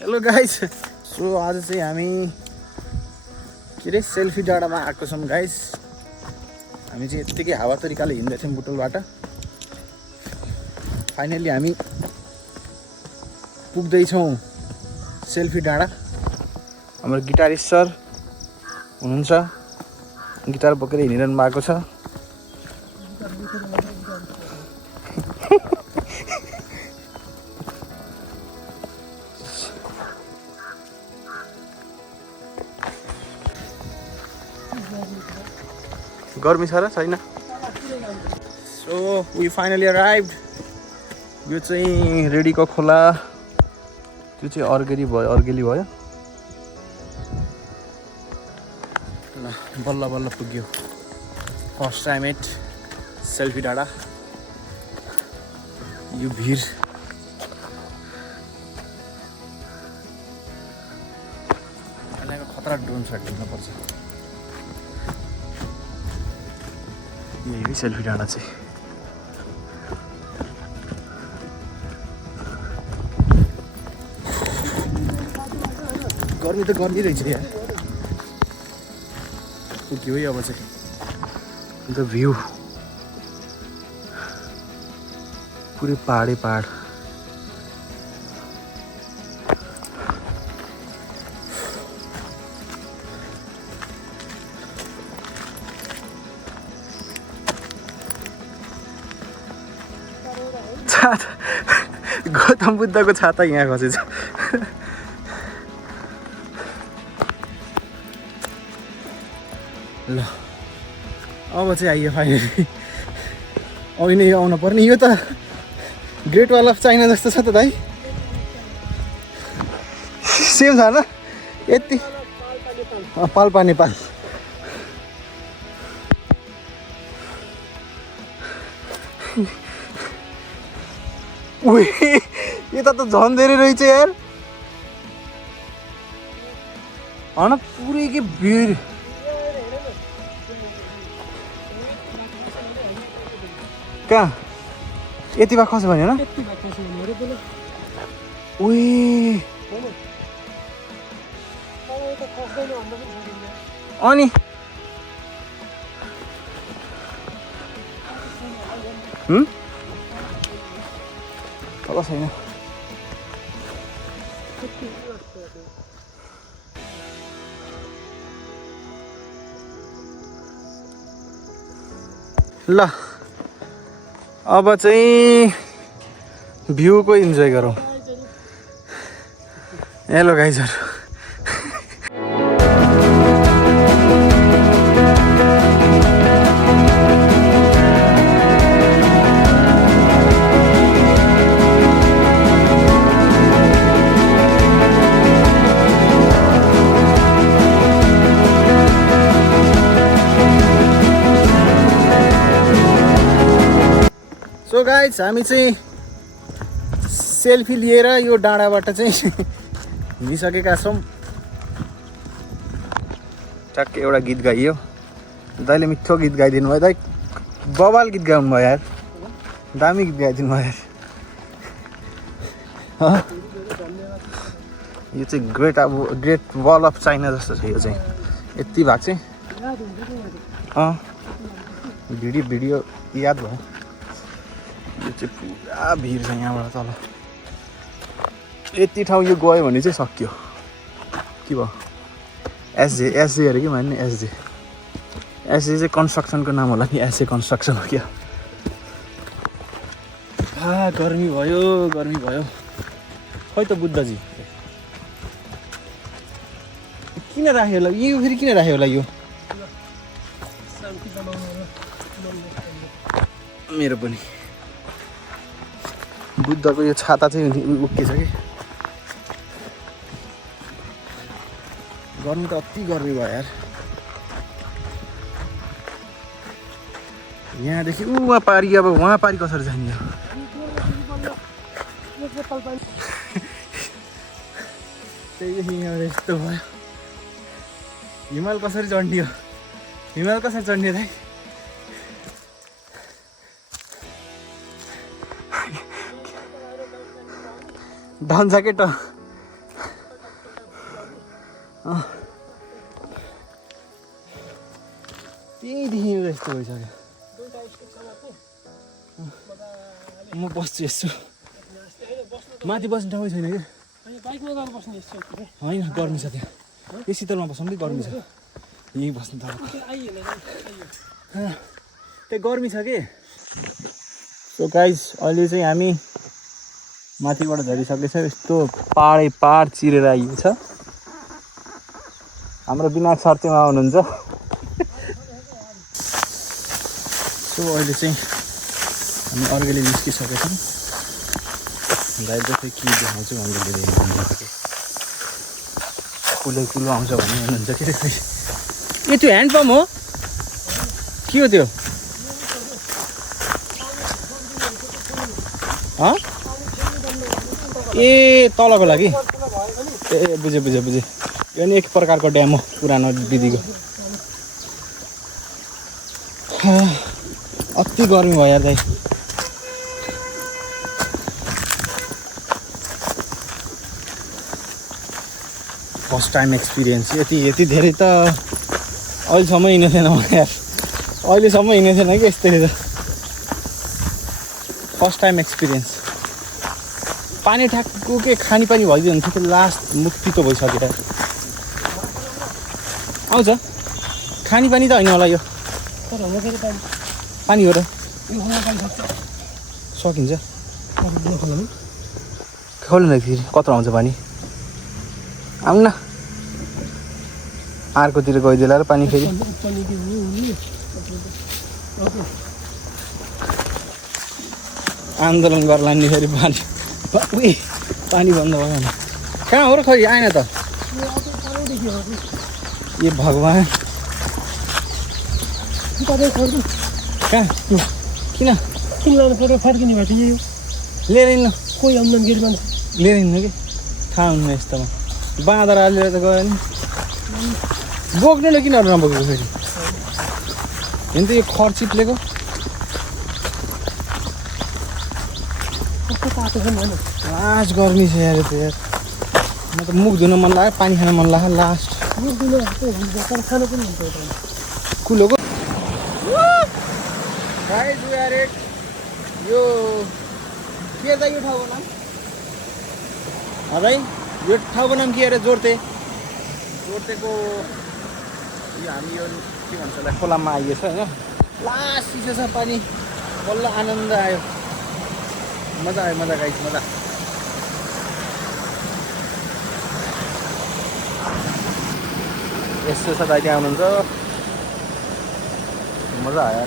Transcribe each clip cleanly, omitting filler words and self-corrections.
Hello guys, so आज चाहिँ हामी के अरे सेल्फी डाँडामा आएको छौँ गाइस। हामी चाहिँ यत्तिकै हावा तरिकाले हिँड्दै थियौँ बुटोलबाट। फाइनली हामी पुग्दैछौँ सेल्फी डाँडा। हाम्रो गिटारिस्ट सर हुनुहुन्छ, गिटार बोकेर हिँडिरहनु भएको छ। गर्मी छ र छैन? So we finally arrived. यो चाहिँ रेडीको खोला, त्यो चाहिँ अर्गेली भयो। ल बल्ल बल्ल पुग्यो। फर्स्ट टाइम एट सेल्फी डाँडा। यो भिर खतरा ड्रोन सट लिनुपर्छ। यही सेल्फी डाँडा चाहिँ गर्मी त गर्मी रहेछ यार। पुग्यो है अब चाहिँ। अन्त भ्यू पुरै पहाडै पहाड। गौतम बुद्धको छाता यहाँ खसेछ। ल अब चाहिँ आइयो फाइनली। अब नै आउनु पर्ने। यो त ग्रेट वाल अफ चाइना जस्तो छ त दाइ। सेम छ होइन यति? पाल्पा नेपाल। उही यता त झन् धेरै रहेछ यार। होइन पुरै के भिड। कहाँ यति भए खस्यो भने होइन? उही अनि तल छैन। ल अब चाहिँ भ्यूको इन्जोय गरौँ। हेलो गाइजहरू। सो गाइज हामी चाहिँ सेल्फी लिएर यो डाँडाबाट चाहिँ हिँडिसकेका छौँ। टक्क एउटा गीत गाइयो। दाइले मिठो गीत गाइदिनु भयो दाइ। बवाल गीत गाउनु भयो यार। दामी गीत गाइदिनु भयो यार। यो चाहिँ ग्रेट वाल अफ चाइना जस्तो छ। यो चाहिँ यति भएको चाहिँ भिडियो याद भयो। यो चाहिँ पुरा भिड छ यहाँबाट तल। यति ठाउँ यो गयो भने चाहिँ सक्यो। के भयो? एसजे अरे कि मान्ने एसजे चाहिँ कन्स्ट्रक्सनको नाम होला नि। एसजे कन्स्ट्रक्सन हो क्या। गर्मी भयो। खै त बुद्धजी किन राख्यो होला यो? फेरि किन राख्यो होला यो? मेरो पनि बुद्धको यो छाता चाहिँ उक्केछ कि। गर्मी त अति गर्मी भयो यार। यहाँदेखि वहाँ पारी, अब वहाँ पारी कसरी जाने? त्यही यस्तो भयो। हिमाल कसरी चढ्ने? हिमाल कसरी चढ्ने दाइ? डाउन ज्याकेट त्यहीँदेखि यस्तो भइसक्यो। म बस्छु यसो माथि बस्ने ठाउँ छैन कि होइन गर्मी छ त्यहाँ यो शीतलमा बस्नु पनि गर्मी छ यहीँ बस्नु त त्यही गर्मी छ कि। सो गाइज अहिले चाहिँ हामी माथिबाट झरिसकेछ यस्तो पाहाडै पाहाड चिरेर आइएको छ। हाम्रो विनायक सर चाहिँ आउनुहुन्छ। सो अहिले चाहिँ हामी अर्गेली निस्किसकेका छौँ। गाइड चाहिँ के देखाउँछु भन्दै कुलै कुलो आउँछ भन्ने हुनुहुन्छ के खै ए त्यो ह्यान्डपम्प हो के हो त्यो ए तलको लागि ए बुझेँ बुझेँ बुझेँ यो नि एक प्रकारको ड्याम हो पुरानो दिदीको। अति गर्मी भयो यार दाइ। फर्स्ट टाइम एक्सपिरियन्स यति धेरै त अहिलेसम्म हिँडेको थिएन म यार। अहिलेसम्म हिँडेको थिएन कि यस्तै त फर्स्ट टाइम एक्सपिरियन्स। पानी ठ्याक्कु के खानी पानी भइदियो भने थियो लास्ट मुक्तिको भइसक्यो यार। आउँछ खानी पानी त होइन होला यो पानी हो र सकिन्छ खोल्नु फेरि कत्रो आउँछ पानी आउनु न अर्कोतिर गइदिएला र पानी फेरि आन्दोलन गर्ला नि फेरि पानी पानी बन्द भयो भने कहाँ हो र खै आएन त ए भगवान् कहाँ किन फर्किने बाटो लिएर हिँड्नु कोही आउँदैन गेट मान्छे लिएर हिँड्नु कि थाहा हुन्न यस्तोमा बाँदर हालेर त गयो नि बोक्नुले किन नबोकेको फेरि होइन त यो खर चिप्लेको लास्ट गर्मी छ यार त्यो यार। म त मुख धुन मन लाग्यो पानी खान मन लाग्यो लास्ट कुलोको यो के त यो ठाउँको नाम भाइ यो ठाउँको नाम के अरे जोड्तेको यो हामी यो के भन्छ होला खोलामा आइएछ होइन। लास्ट चिसो छ पानी बल्ल आनन्द आयो मजा आयो मजा गाइस मजा। यस्तो छ दाइ त्यहाँ आउनुहुन्छ मजा आयो।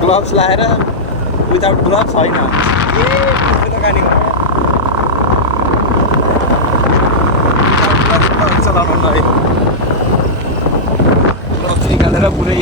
ग्लोभ्स लाएर विदाउट ग्लोभ्स होइन ग्लोभ्स निकालेर पुरै